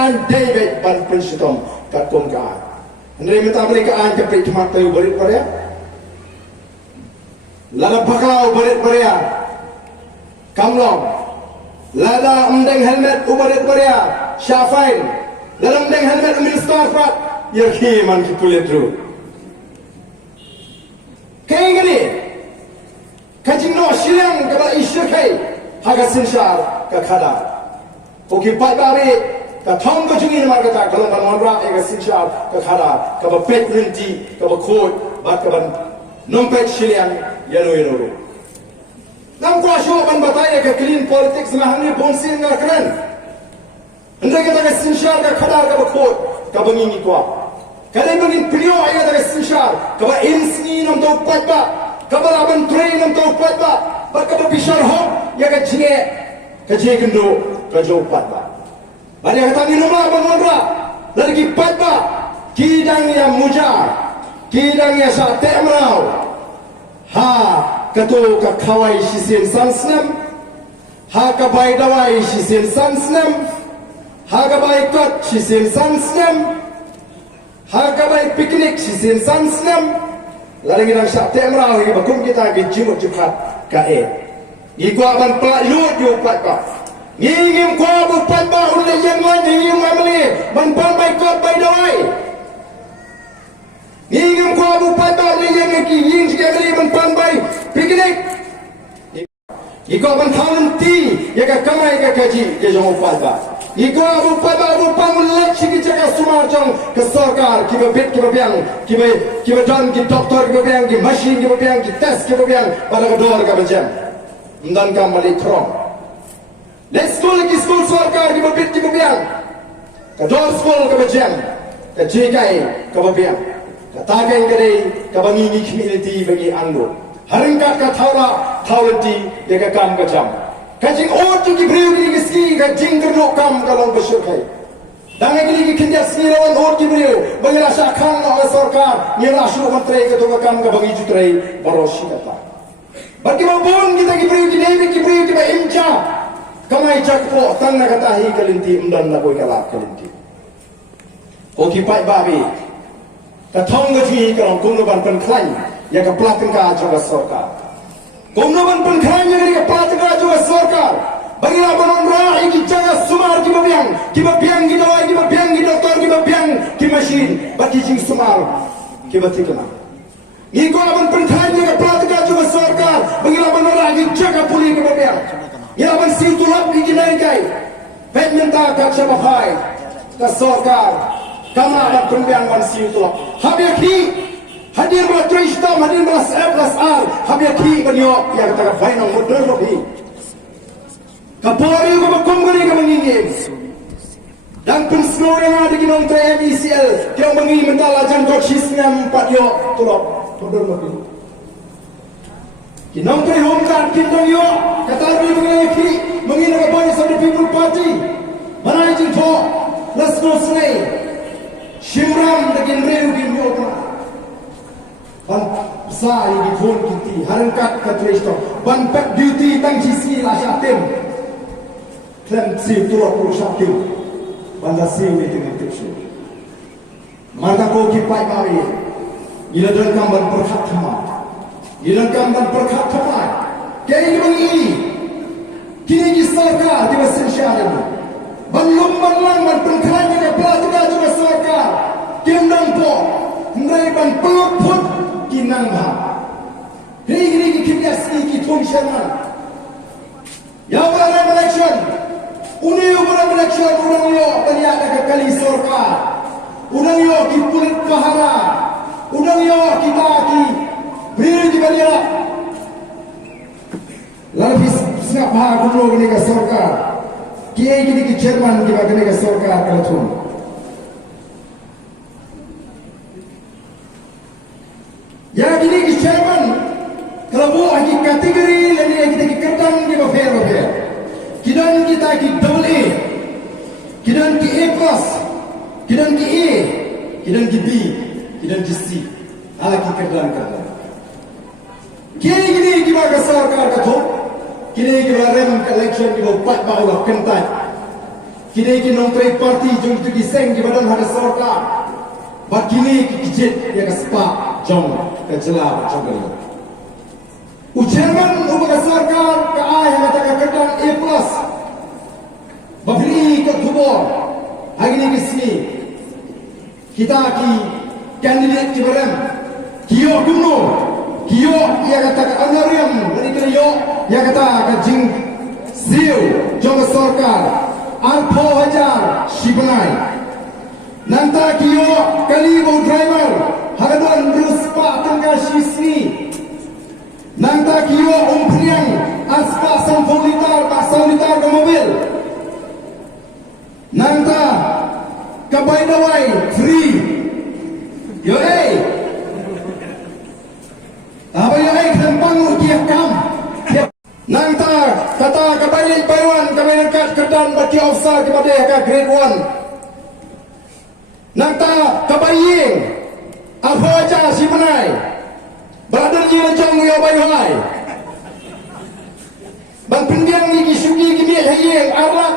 an David ban prinsipom kat kongkaan. Andre minta mereka an capek cuma tahu berit beria. Lada bakau berit beria. Kamlong. Lada mendeng helmet uberit beria. Syafain. Lada mendeng helmet ambil starfat. Yerki man ki kulit dulu. Kaya gini. Kajing no siang kepada isyur kai. Haga sinsyar ke khadar. Oki pai babi. Ka thong ka chungi mar ka ta kalong ban monra ega sinsyar ka khadar. Ka ba pet rinti. Ka ba khod. Ba ka ban numpet siang. Yano. Nam kuasyo ban bataya ka clean politics na hangni bonsin na keren. Hendai kita ka sinsyar ka khadar ka ba khod. Ka ba ngingi kwa. Kada bangin pilio ayat dari sinsyar. Kaba insni nam tau pat ba. Kaba laban train nam tau pat ba. Kaba bishar hok ya ka jie gendo ka jo pat ba. Bari kata ni rumah abang mondra. Lagi pat ba. Kidang ya mujar. Kidang ya sa temrau. Ha kato ka kawai shisin sansnam. Ha ka bai dawai shisin sansnam. Ha ka bai kot shisin sansnam. Harga baik piknik sisin sansnam. Lalu kita syak temrau ini bakum kita ke jimut jephat kae. Igwa ban pelak lut yu pat ba. Ngingim kwa bu pat ba ulai yang lain ngingim amali ban ban baik kot baik dawai. Ngingim kwa bu pat ba ulai yang nging sikit amali ban ban baik piknik. Igwa ban tahun ti ya ka kamai ka kaji ke jong pat ba. Iko abu pangulat sikit jaga sumar jong ke sarkar kiba bit kiba biang kiba dan ki doktor kiba biang ki machine kiba biang ki test kiba biang pada kedor ka bejam ndan ka mali trom let's school ki school sarkar kiba bit kiba biang kedor school ka bejam ka jikai ka biang ka tagai kare ka bangi ni community bagi ando haringkat ka thawlati de ka kam ka jam Kajing otu ki beriu ki ski kajing keruk kam kalong bersyur kai. Dangai ki kindia sni lawan otu ki beriu. Bagi rasa kang na sarkar. Ni rasu menteri ke tunga kam ka bagi jutrai barosi kata. Bagi mabun kita ki beriu ki dewi ki beriu ki ba imja. Kamai jak po tang na kata hi kalinti umdan na koi kalap kalinti. O ki pai babi. Ka thong ka thi kalong kung no ban pen klan. Ya ka plak ka jaga sarkar. Kumnaban pengkanya dari kepala juga sarkar. Bagi labanon ra'i ki jaga sumar ki babiang ki dawai ki babiang ki doktor ki babiang ki machine bagi jing sumar ki batikna. Iko laban pengkanya kepala juga sarkar. Bagi labanon ra'i ki jaga puli ki babiang. Ya laban situlap ki kinai kai. Bet minta ka cabahai ka sarkar. Kama laban pembiang ban situlap. Habis ki hadir belah Tristam, hadir belah SR, habis ki banyo yang tak final modern lebih. Kapolri ko magkonggali ka mangingim. Dan penslo yang ada ginong tra MECL, kaya mangingim mentala jan coaches ngam patyo tulok modern lebih. Ginong tra home card kinong yo, katarbi mengenai ki mangingim ka Voice of the People Party. Manai jing to, let's go snay. Shimram daging reu ginyo tra. Ban besar di phone kita harangkat ke Tristan ban pet duty tang sisi lah syatim klem si turut puluh syatim ban dah si ini dengan tipsu maka kau kipai mari ila dan kamban perkhat thama ila kamban perkhat thama kaya ini kini sarkar di mesin syariah ban lumban lang ban pengkhalan ke pelaturan juga sarkar kim dan po ngai ban peluk put kinang ha. Hei kimia ki thong shaman. Ya orang election. Uni orang election orang yo tanya ada kali sarkar. Orang yo ki pulit pahara. Orang yo kita ki beri di bania. Lalu snap ha kuno ni ka sarkar. Kiai ki chairman ki bagane ka sarkar kalathun. Ya gini ki chairman kalau buat ki kategori lain kita ki kerdan ki fair. Kidan kita ki double A. Kidan ki A plus. Kidan ki A. Kidan ki B. Kidan ki C. Ala ki kerdan. Kini ki baga sarkar ka tho. Kini ki rem election ki pat ba kentai. kini nongtrai parti jom tu kiseng di badan hada sorka bat kini kijit ya kaspa jom kejela jogel ucerman ubah sorka ke ai hada kekedan A+ babri ke tubor hari ini kesini kita ki kandidat ciberem kio kuno kio ia kata ke anarium dari kio ia kata ke jing siu jom sorka Arpo hajar Shibanai Nanta kio kalibo driver Hagaduan beruspa tangga sisni Nanta kio umpriang Aspa sampulitar pasaulitar ke mobil Nanta kabaidawai free Yo Apa yo kempang ukiah kam Nanta kata kabailik bayuan kami dekat kedan bagi ofsar kepada ke grade 1 Nanta kabaying apa aja si menai berada di lejong ya bayuhai bang pindiang ni kisugi kimi hayeng arak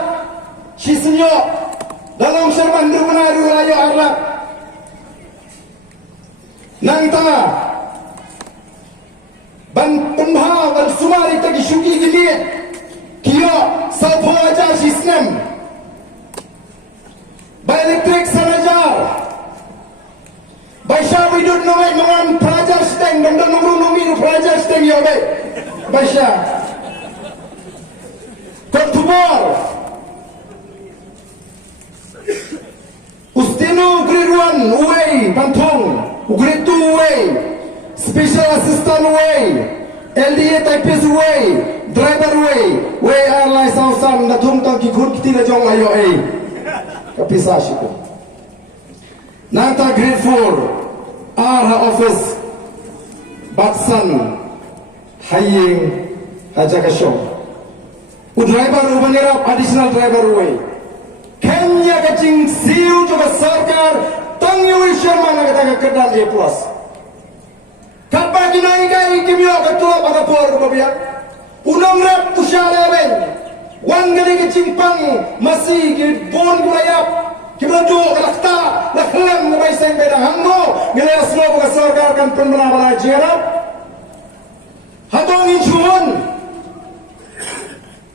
si senyok dalam serban rumah ayo arak Nanta ban penha ban sumari tagi syuki gini kio salpo aja sistem ba elektrik sarajar ba sya widut nomai mangan praja steng dan nomru nomi praja steng yo be ba sya kotubor ustino grade 1 uwei pantong grade 2 uwei Special Assistant way, LDA typist way, driver way airline sausan na tumtang kikun kitila jong ayo kapisah siya. Nanta grade 4, Arha office, Batsan, Haying, Hajakashong. Driver ubanirap additional driver way. Kenya kacing siu juga sarkar, tangyu Sherman na kata kedan A+. Kapag ginaigay kimyo katulap ang kapor kapabiyak unang rap tusyara ben wan gali kacimpang masih gibon gulayap kibado kalakta laklam ngabay sa bedang hanggo ngalaya slow pagkasorgar kan penbenaran ajarap hatong insuhon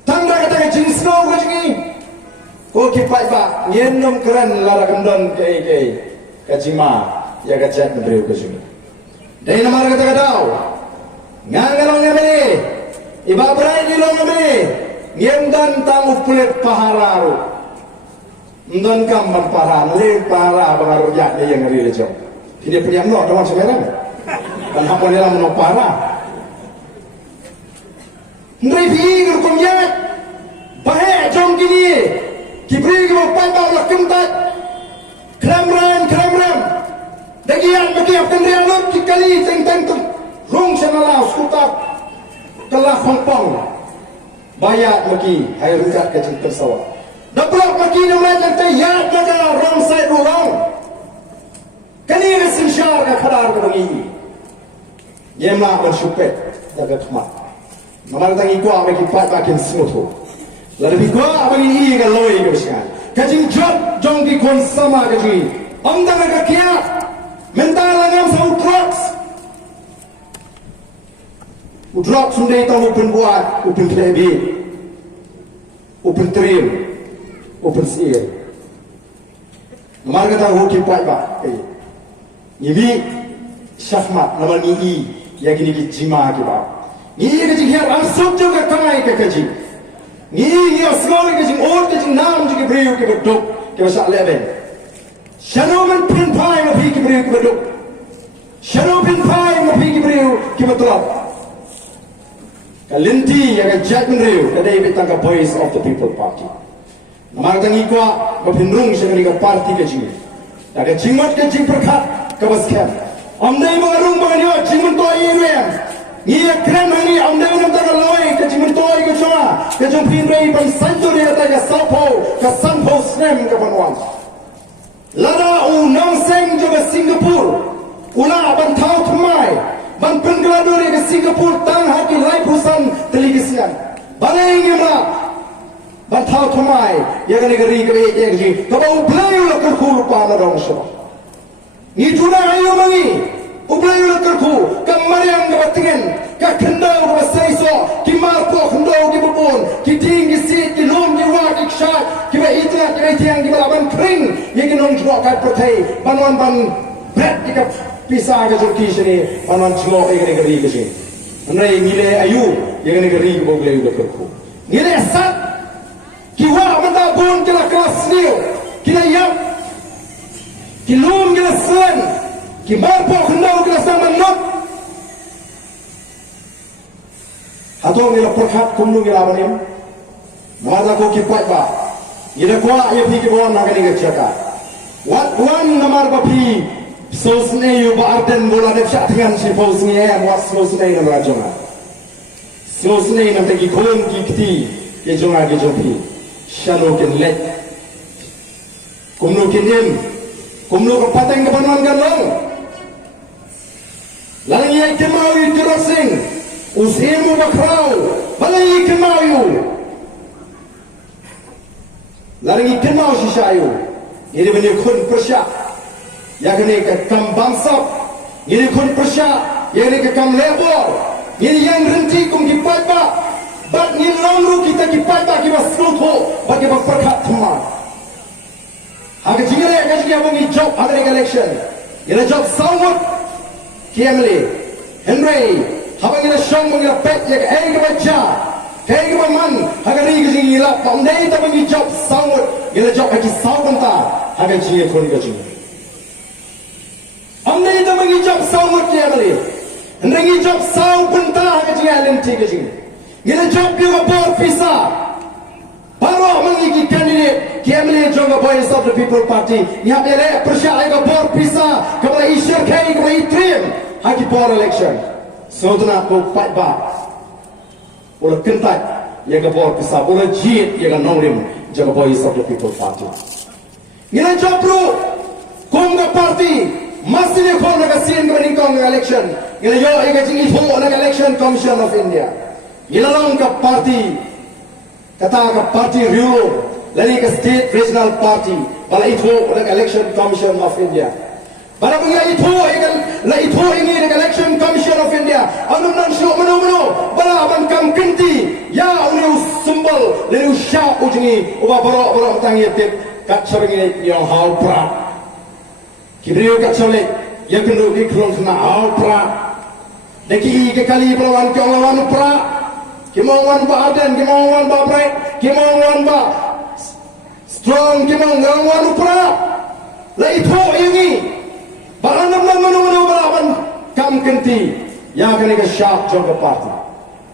tangga kata kacing snow kacing o kipay ba nyenom keren lara kendon kay kacima ya kacak menteriu kacing dari nama kata kau, ngangalong ngamili, iba berai di long ngamili, ngemdan tamu kulit pahararu, ndan kamban pahara, le pahara baharu jadi yang ngeri lecok. Tidak punya no, doang semerang, dan apa ni lah no pahara. Ngeri fikir kumjat, bahaya jom kini, kibri kau pandang nak kemtat, keramran. Dagian bagi apa kendrian kikali tentang rong senalau skutak kelah Hongkong bayat bagi hai rujak ke cinta sawah dapat bagi namanya nanti ya negara rong side rong kani resim syar ke khadar ke bagi yemlah bersyukur jaga khmat namar tangi gua bagi pat makin smutu lebih gua bagi ke loi ke besar kajing job jong di kon sama kaji amdang ke kiat mental langam sa udrox sundai tau open buat open krebi open trim open seer namar kata hoki pat ba ini syahmat nama ni ya gini ki jima ki ba ni ke jing hiar asuk juga kamai ke kaji ni asgol ke jing or ke jing nam juga breu ke bedok ke sa leben Shanoman pin pie ma piki breu ki bedok Shano pin pie ma piki breu ki betlap kalinti ya ka jack breu ka dai bitang ka voice of the people party namar tangi ko ma pinrung siya ka party ka jing ta ka jingmat ka jing perkhat ka baskem amdai mga rung mga niyo jingman to ayem ni kran hani amdai nam ta ka loy ka jingman to ay ka chwa ka jong pinrei pan sanjuri ta ka sanpo snem ka panwan Lara unang seng juga Singapura, ula bantau kemai, ban penggelador ke Singapura tang hati lai pusan televisian, balai ngemla, bantau thao thomai ya kan negeri ke ya ji ka ba ublai ula kerku lupa na dong so ni tuna ayo mangi ublai ula kerku ka mariang ka batingan ka kendau ka saiso ki mar po kendau ki bubun ki ting ki sit ki lom ki wa ki shat ki ba itra ki ba tiang ki ba ban kring ye ki nong jro ka prothai banwan ban bret ki ka pisa ka joki sini banwan jro ye negeri ke sini nai ngile ayu ye negeri ke ublai ula kerku ngile sat kiwa mata bun kila kelas niu kila yap kilum kila sen kimarpo kendau kila sama not atau ngila perkat kumlu ngila banim marda ko kipat ba ngila kwa ya pi ki bon nagani gachaka wat wan namar ba pi sosne yu ba arden bola de chat ngan si posni ya was sosne namra jonga sosne nam te ki kon ki kti ke jonga ke jopi shalo ken let kumnu kinim kumnu ka pateng ka panuan ganong lalang iya kemau yu terasing usimu bakrau balai kemau yu lalang iya kemau shishayu ini benih kun persya yakni ka kam bangsap ini kun persya yakni ka kam lebor ini yang renti kum kipat ba bat ni longru kita kipat ba kiba skruto ba kiba perkat thumar aga jingare ka jiya bungi job ada election ina job sawut kiamli henry habang ina shong bungi pet ya ai ka bacha kai ka man aga ri ka jingi la pamdei ta bungi job sawut ina job ki sawunta aga jiya khoni ka jingi amdei ta bungi job sawut kiamli henry job sawunta aga jiya lenti ka jingi ina job yu bor pisa Baro mangi candidate kiamli jonga Voice of the People Party ya bere persya ai bor pisa kabla isher kai kabla itrim haki bor election sodna ko patba ula kentat ya bor pisa ula jit ya nongrim jonga Voice of the People Party ngina jopru konga party masih ni konga kasin bening konga election ngina yo ai gajing ifo na election commission of India ngina long ka party kata ka party Euro lari ka state regional party bala itu oleh election commission of India bala bunga itu la itu ini election commission of India anum nan show mano bala ban kam kenti ya unu symbol lari usha ujni uba baro tangi tip kat sabengi yang hau pra kibrio kat sole yang kenu di krong na hau pra deki ke kali pelawan ke lawan pra kimauan ba aden kimauan ba bright kimauan ba strong kimauan upra la itu ini baranam manu balaban kam kenti ya kene ke sharp jog party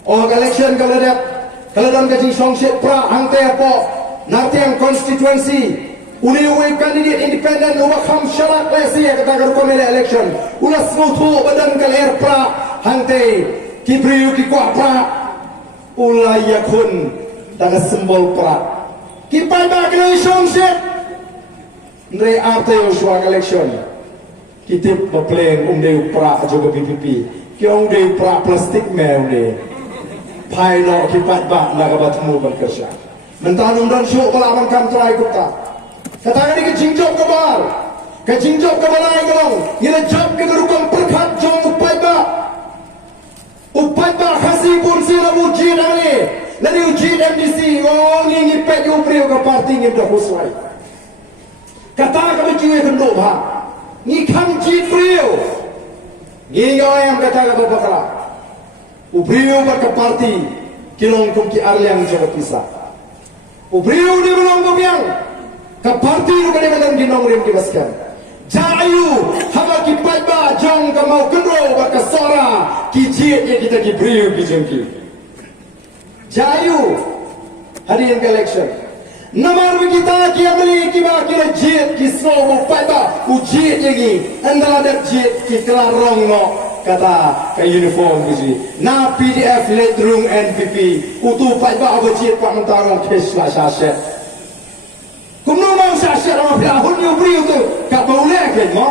oh election kalau dan gaji songset pra hangte apa nartiang constituency uni candidate independent uba kham syarat lesi ya kata komele election ulas mutu badan kaler pra hangte kibriu ki kwa pra ulaya kun daga simbol pra kipai ba kena songset ndre arte uswa election kitip bapleng umde pra jogo PPP ki umde pra plastik me umde pai no kipai ba naga batmu berkerja mentanung dan syuk balaman kam trai kupta katakan ke jingjok kabar ke jingjok kabalai galong ila job ke rukam perkhat jong upai ba khasi pun si rabu jin ale lari uji MDC oh ngi pet yu priu ka parti ngi dah uswai kata ka bejiwe kendo ba ngi kham ji priu ngi yang kata ka bakala upriu ka parti kilong kum ki arliang jaga pisa upriu di belong gobiang ka parti ru kene badan ginong rem kibaskan jayu haba ki paiba jong ka mau kendo ba ka sora ki jit ye kita ki priu ki jengki jayu hari in election namar kita ki amli ki ba ki jit ki so mo paiba u jit ye gi andala dat jit ki klarong no kata ka uniform ki na PDF letrung NPP utu paiba ba jit pa mentarong kesla saset kumno mau saset ma pia hun yu priu tu ka baule ke mo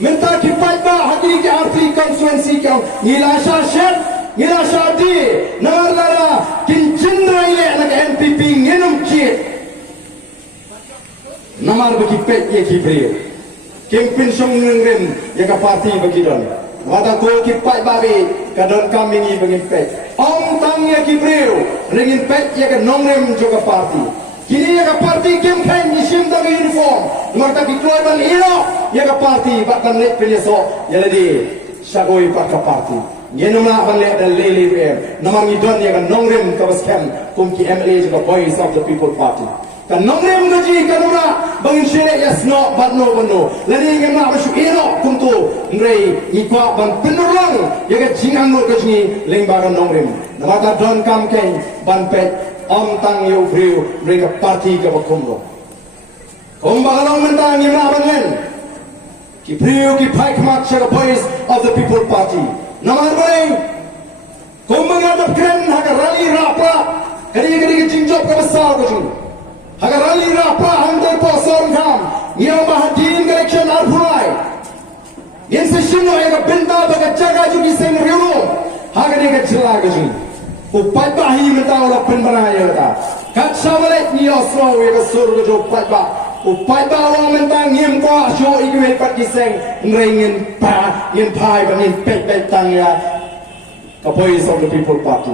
minta kipat ba hati ke arti konstituensi kau nila saset nila sadi nalar lara kin cindra ile anak NPP ngin namar bagi pet ye Kibriu kempin song ngrem ye ka parti bagi don wata ko ki pai babi ka don kambing i bagi pet ong tang ye Kibriu ringin pet ye ka nongrem jo ka parti kini ye ka parti kem khain ni sim dang uniform marta ki kloy ban ilo ye ka parti bakkan let penyeso ye ledi sagoi pak ka parti Yenuna banle dan lele namar ni don ye ka nongrem ka baskem kum ki MLA jo ka voice of the people party kan nongrem gaji kanura bangin shere yes no but no bono lani ngem na basu ero kuntu ngrei ikwa ban penurang ye ka jingang no gaji lengba kan nongrem namata don kam ken ban pet om tang yo briu rega party ka bakombo komba kalong mentang ngem na banlen ki briu ki pai kmak shaka voice of the people party namar boleh komba ngadap kren haka rally rapa kari jingjop ka besar gaji Agar rally rapa hantar posor kam, yang bahadin election arpulai. Yang sesungguh yang benda bagai jaga juga sen riuh, agar dia kecelah gaji. Upat bahi mentau lah penberaya kata. Kat sawalet ni osro yang kesur gaji upat bah. Upat bah orang mentang yang kau show ikut pat kiseng, ngengin pa, ngin pai, ngin pet tang ya. Voice of the people party.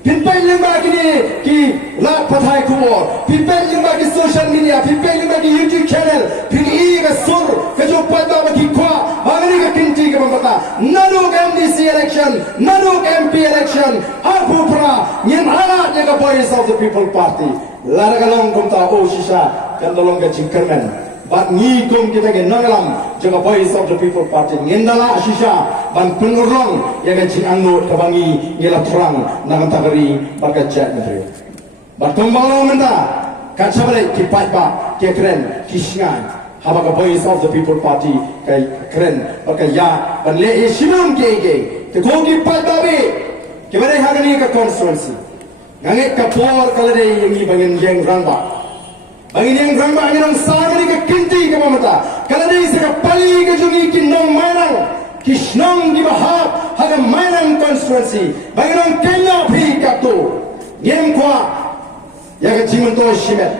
Pimpin lembaga ni ki lat pathai kuor, pimpin lembaga social media, pimpin lembaga YouTube channel, pini ka sur ka jo pada bagi kwa, bangani ka kinti ka mata. Nanu MDC election, nanu MP election, aku pra nyen alat yang ka voice of the people party. Lara kalong kum ta o shisha kan dolong ka cingkermen. Bat ni kum kita ke nangalam jaga voice of the people party ngendala shisha ban penurong yang ka cingangno kabangi ngela terang nangan tagari baka chat menteri. Bat kumbalo menta kacabale ki patba ki keren ki singan haba ka voice of the people party kai keren baka ya ban le shimun ke ko ki patba be ke bare hagani ka constituency ngangit ka por kalade yang i bangin jeng rangba bangin yang rangba ngirang sagari ka kinti ka mamata kalade sa pali ka jungi kinong mainang kisnong di bahab haga mainang constituency bangin Kenya phi kapto ngem kwa ya ka jiman to shimet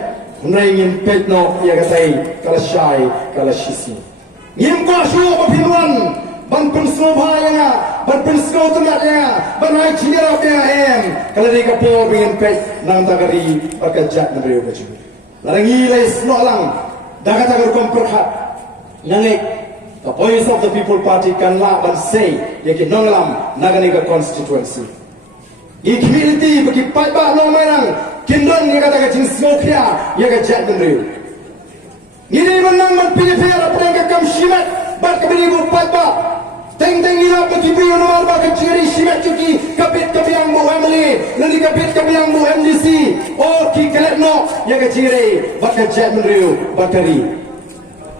nrai ngin petno ya ka sai kala shai kala shisi ngem kwa shu ba pinwan ban pensno bhayanga ban pensno tunatnya ban ai chira be em kalade ka por bingin pet nang tagari bakajat na brio ka jiman Larangi lais no lang dagat agar komperhat nangek the voice of the people party kan la ban say yakin nonglam nagani ka constituency i community bagi patba no merang kindon ni kata ka jing smokya ya ka jat benriu ngini menang man pilih apa yang kam shimat bar ka bini bu patba teng ila bagi brio no alba ka jiri shimat cuki kapit kabiang bu family lali kapit kabiang bu MDC oh ki keletno ya ka jiri baka jat benriu bakari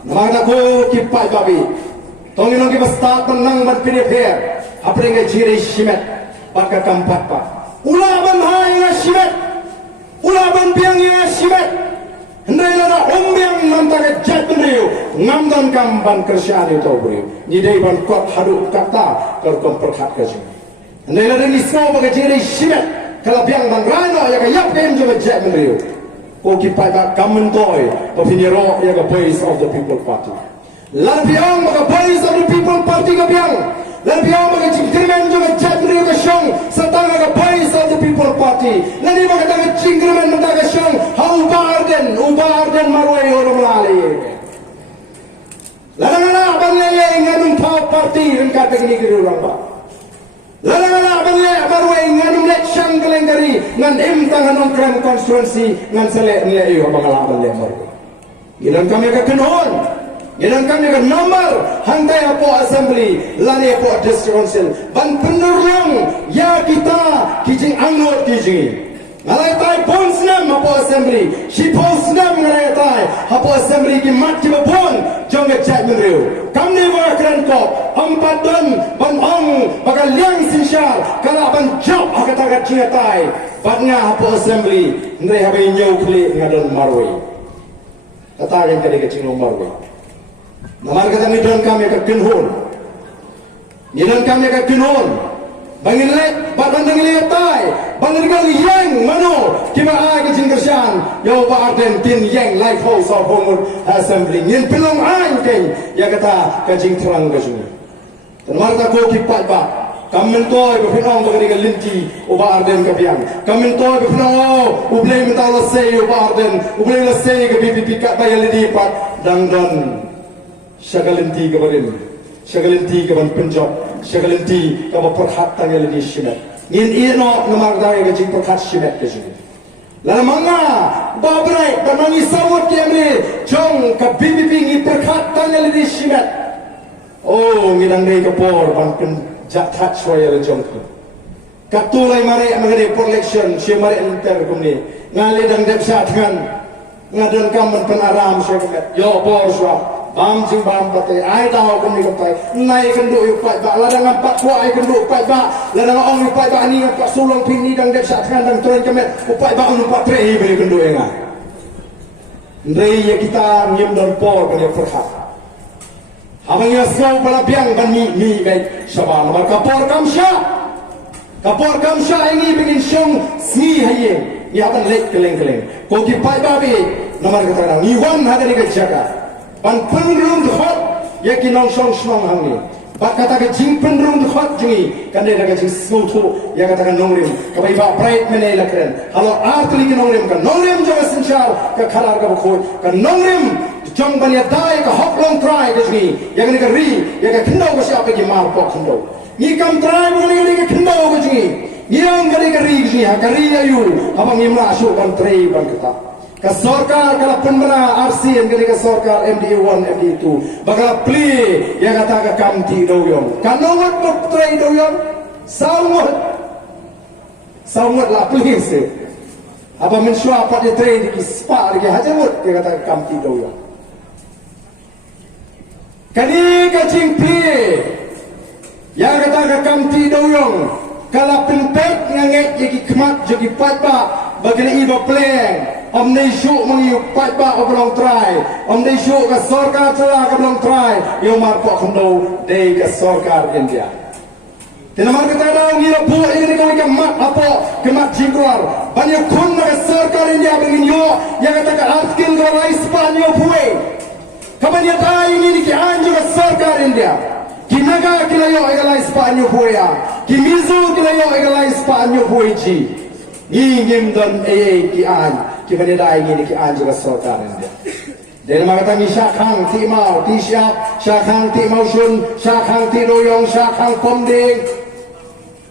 namana ko ki patba bi tongin ngi basta menang man pilih apa yang ka jiri shimat baka kampat pa ulaban hai nga shimat ulaban biang nga shimat hendai lada ombiang nantaga jat benriu ngamdan kamban kersyani tau beriu nidai ban kuat hadu kata kerkom perhat kasih hendai lada nisau baga jiri shimat kalau biang ban rano ya kayap kem juga jat benriu ko kipai ba kamentoy papiniro ya ka voice of the people party lada biang baga voice of the people party ka biang lada biang baga jingkirmen juga jat benriu ka syong satang ka voice of the people party lada baga tanga jingkirmen mentaga syong ubarden marwai orang melali lada banlele nganum pau party ringkat begini kiri orang ba lada banlele marwai nganum lek syang kelengkari ngan tangan nongkrang konstituensi ngan selek nilai iyo bangala banlele marwai gilang kami ke kenhon gilang kami ke nomor hantai apo assembly lani apo district council ban penurung ya kita kijing anggota kijing ngalai tai pon senam apo assembly si pon senam ngalai tai apo assembly ki mat ki bon jonge chat menriu kami wa kran ko empat don ban ong bakal liang sinsyal kala ban job akata ka chia tai batnya apo assembly ndai habe nyau kli ngadon marwai kata yang kade kecing marwai namar kata ni don kami ka kinhon ni don kami ka kinhon bangin lek bandang lihat tai bangin gal yang mano kiba ai ke jinggershan yo ba arden tin yang life house of home assembly nin pelong ai ke ya kata ke jing terang ke sini dan marta ko kipat ba kamentoi be pinong bagari ke linti o ba arden ke biang kamentoi be pinong o blame mentala sei o ba arden o blame la sei ke bibi kat ba yali pat dang don shagalinti ke barin shagalinti ke ban penjob shagalinti ke ba perhat tang yali di shimet ngin ino namar dai ke jing perhat shimet ke sini lalu manga babrai banani sawat ke amri jong ke bibi ngi perhat tang yali di shimet oh ngidang dei ke por ban pen jathat soya le jong ko katulai mare amagade election she mare inter kumni ngali dang dep sa than ngadan kam pen aram she yo por swa bam jing bam pate ai dau kumni ko pai nai kan do yu pai ba ladang empat ko ai kan do pai ba ladang ong yu pai ba ni pak sulong pin ni dang dep sa than dang tren kemet upai ba unu pat tre be kan do enga ndrei ya kita ngim don por kan ya perhat abang ya sau pala biang ban mi kai saban mar kapor kamsha ini bikin syong sni haye ya ban lek keleng ko ki pai babi nomor kata ni wan hadari ke jaga ban penrung hot ya ki nong syong syong hangni bak kata ke jing penrung hot jungi kan dia daga jing sutu ya kata kan nongrim ka bai ba bright mene la kren halo artli ki nongrim kan nongrim jaga sinchar ka khalar ka khoi kan nongrim jong bania dai ka hok long try ke ni ya ka ri ya ka khindo ko siapa ki mar pok khindo ni kam try mo ni ka khindo ko ni yang ka ri ni ha ka ri ayu abang imra asu kan tray ban kata ka sarkar kala penbana RC yang ka sarkar MD1 MD2 bakal play ya kata ka kam ti do yong kan nongot ko tray do yong saumot la play se apa mensua apa dia tray di spa di hajamut ya kata ka kam ti do yong kani kacing pie ya kata ka kamti doyong kala penpek nganget yaki kemat jogi patba bagani iba pleng om nei shu mangi patba oblong try om nei shu ka sarkar chala ka oblong try yo mar po khondo dei ka sarkar India tenamar kata daw ngira po ini ko kemat apo kemat jingkor banyak khun ka sarkar India bengin yo ya kata ka artikel ka Spanyol puwe kabanya dai ini ki anjo ka sarkar India kinaga kilayo egala Spanyol puya kimizu kilayo egala Spanyol puiji ingim don ki an kibanya dai ini ki anjo ka sarkar India dan makata ni syakang ti mau ti syap syakang ti mau sun syakang ti doyong syakang pomding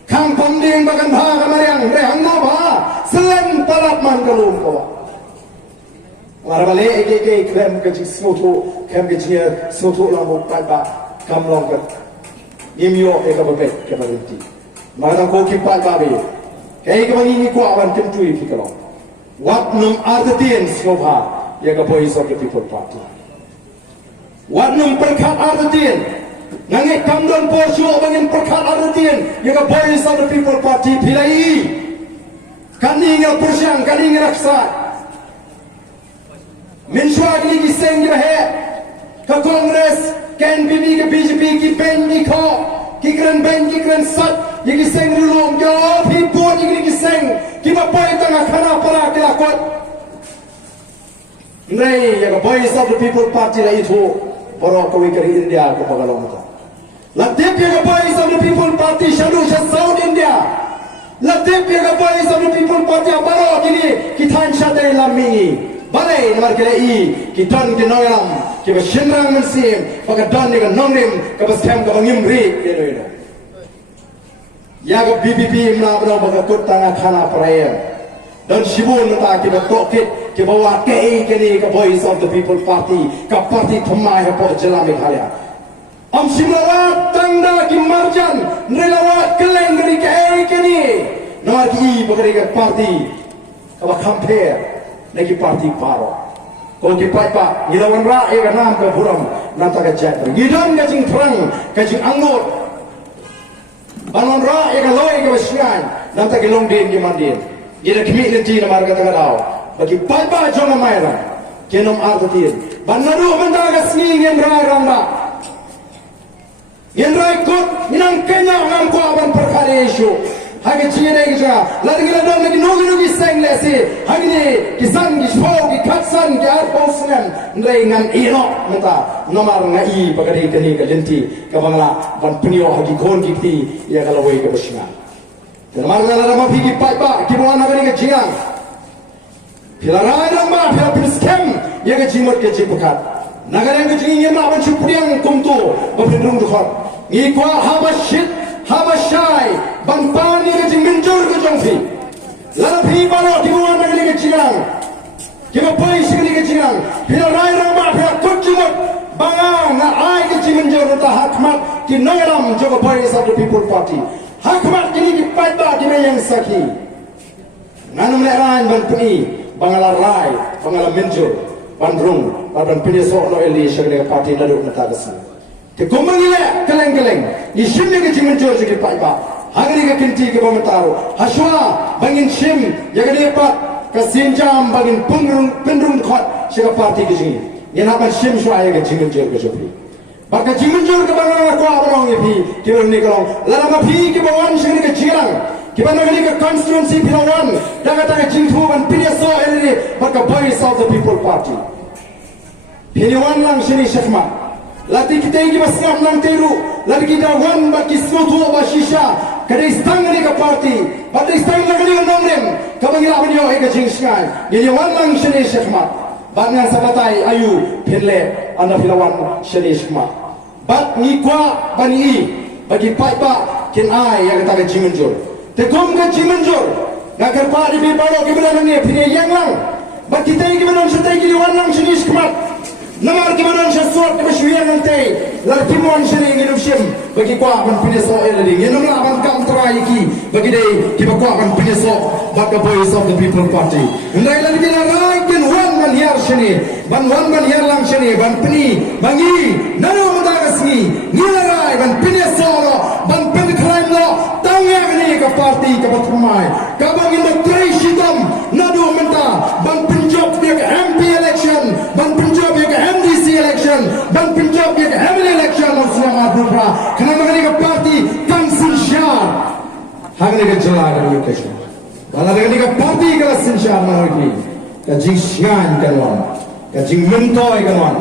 kang pomding bagan bha kamariang rehang no ba selen palap man kalum ko Marabale eke krem ke soto kem ke chia soto lang mo pai ba kam long ke nimyo e ka babet ke barinti mara ko ki pai ba be kai ke bani ni ko awan kem tui fi kalo wat num ardatin skobha ya ka voice of the people party wat num perkhat ardatin nange kam don posyo bangin perkhat ardatin ya ka voice of the people party pilai kani ngal pusyang kani ngal raksa Mensua gini ki seng rahe ka Kongres kan bibi ke BJP ki ben ni ko ki kren sat ye ki seng rulong yo phi po ni ki seng ki ma pai tanga khana para ke la kot nei ya ka voice of the people party la itu boro ko kari India ko pagalong ta la tip ya ka voice of the people party shadow South India la tip ya ka voice of the people party baro kini ki than sha dai lami balai nomor kelai kitan ke noyam ke bashinrang mensim pakai dan dengan nongrim ke baskem ke bangim ri ke noyno ya ke BBP mna bro pakai kut tanga khana perayaan dan sibun ta ke tokit ke bawa ke ni ke voice of the people party ke parti thmai ke jelami khalia am simawat tangda ki marjan nrelawat keleng dari ke ni nomor ki pakai ke parti ke compare lagi parti paro ko ki pai pa ilawan ra e ga nam ka buram nanta ka jat gidan ga jing trang ka jing angot banon ra e ga loy ga basyan nanta ki long din ki mandin ida kimi lenti na mar ka ta daw bagi pai pa jona maira kenom artatin banaru manda ga sni ngem ra ramba Yang raikut minang kenya ngam ko aban perkara isu. Hagi cina kita, lagi kita dong lagi nugi seng lesi. Hagi ni kisan kisau kikatsan kiar pausengan, ndai ngan ino mata nomar ngai bagari kini kalenti kabangla ban penio hagi kon kiti ya kalau wei kebesingan. Dan marga lama pigi paiba kibuan nagari ke jingang. Pila rai namba pila piskem ya ke jimot ke jipukat. Nagari ke jinging yang lawan cupriang kumtu bapendung dukhot. Ngikwa habashit habashai ban pani ke jingmenjur ke jongfi. Lalu pi baro kibuan nagari ke jingang. Kibu pai sikali ke jingang. Pila rai namba pila kujimot bangang na ai ke jingmenjur ta hakmat kinoyaram jogo pai of the People Party. Hakmat kini dipaiba kini yang saki. Nanu meleran ban puni bangala rai bangala menjur bandrung ban puni sok no eli syagre parti lalu natagasi. Ke gomangile keleng-keleng isimne ke menjur sigi paiba. Hagri ke kinti ke bometaru. Haswa bangin sim yagade pat kasinjam bangin pendrung khot sigi parti ke sini. Yana ban sim swaya ke menjur ke jopi. Baka jimenjur ke bangala ko abang yepi ke ni kalong lama pi ke bawan sigi ke jirang. Kita nak ke constituency Pinawan, daga jingfu ban PDSO ini baka voice of the People Party. Pinawan lang sini syakma. Lati kita ini basngam lang teru, lati kita wan baki snotu bashisha. Kada istang ni ke party, bada istang lagi ni nomrem. Kabangila banyo eka jingsngai. Ini wan lang sini syakma. Bangan sabatai ayu pinle anda Pinawan sini syakma. Bat ngikwa bani bagi paiba kin ai yang kata jimenjur. Tekum ke jimenjur, nakar pak di bawah kebenaran ni, pilih yang lang. Bak kita ini kebenaran setai kiri wan lang sini sekemat. Namar kebenaran sesuatu kebesuian nanti. Lagi muan sini ngidup sim. Bagi kuah ban pilih so eladi. Nginum lah ban kam teraiki. Bagi day kita kuah ban pilih so. Bak voice of the People Party. Ndai lagi kita raikin wan ban hiar sini. Ban hiar lang sini. Ban peni bangi. Nanu mutakas ni. Ngilarai ban pilih so lo. Ban pilih klaim lo. Tangya ni ke parti ke batmai. Kabang indo tray shitam. Nadu menta. Ban penjob dia ke MP election. Ban penjob dia ke MDC election. Ban penjob dia ke ML election. Maksudnya madrupra. Kenapa ni ke parti kansin syar. Hagni ke jelah ke location. Kalau ni ke parti ke kansin syar mahoi. Kajing syan kanwan. Kajing mentoy kanwan.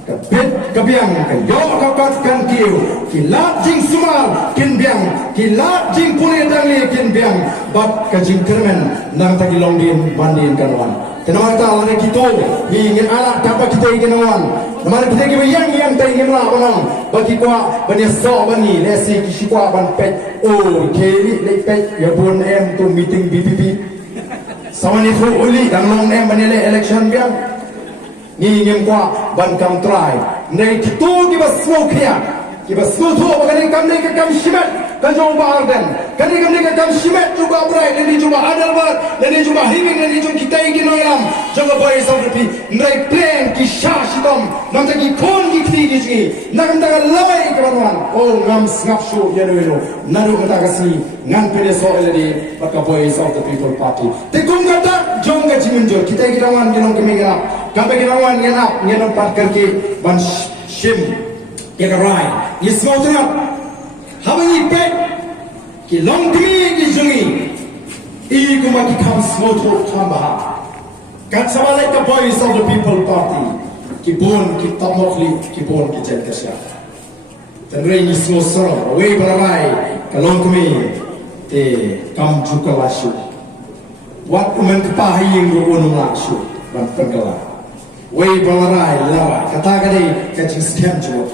Kapit kabiang kayok kakat kan kiu kilat jing sumar kin biang kilat jing pune dangli kin biang bat kajing kermen nang tagi longdin bandin kanwan kenapa kita lari kita ingin anak dapat kita ingin kawan namanya kita ingin yang tak ingin lah banang bagi kuah bani so bani lesi kisi kuah ban pet oh keli lepet ya bon em tu meeting BPP sama ni fu uli dan long em bani election biang ni ngem kwa ban kam try nei tu kiba smoke ya kiba smoke tu bagani kam nei kam shimet kan jong ba arden kan nei kam shimet juga bright ni juga adalbat ni juga himing ni juga kita iki noyam jaga boy saudri nei plan ki shashitam nam ta ki kon ki kti ki nam ta lawai ke banwan oh ngam snap show ya no naru kata kasi ngan pede so eledi baka voice of the People Party te kum kata jonga jimenjor kita iki rawan genong kemengera kabe ginawan ngenap pat karki ban shim ya rai is ngotna habangi pe ki long kmi ki jungi I kuma ki kam smoto khamba kat sabale ka voice of the People Party ki bon ki tamokli ki bon ki jen kasya tanre ni smo soro we barai ka long kmi te kam juga wasu wat kumen kepahi yang gonung langsung ban penggelar Wei balarai lawa kata kali kacing stem cuba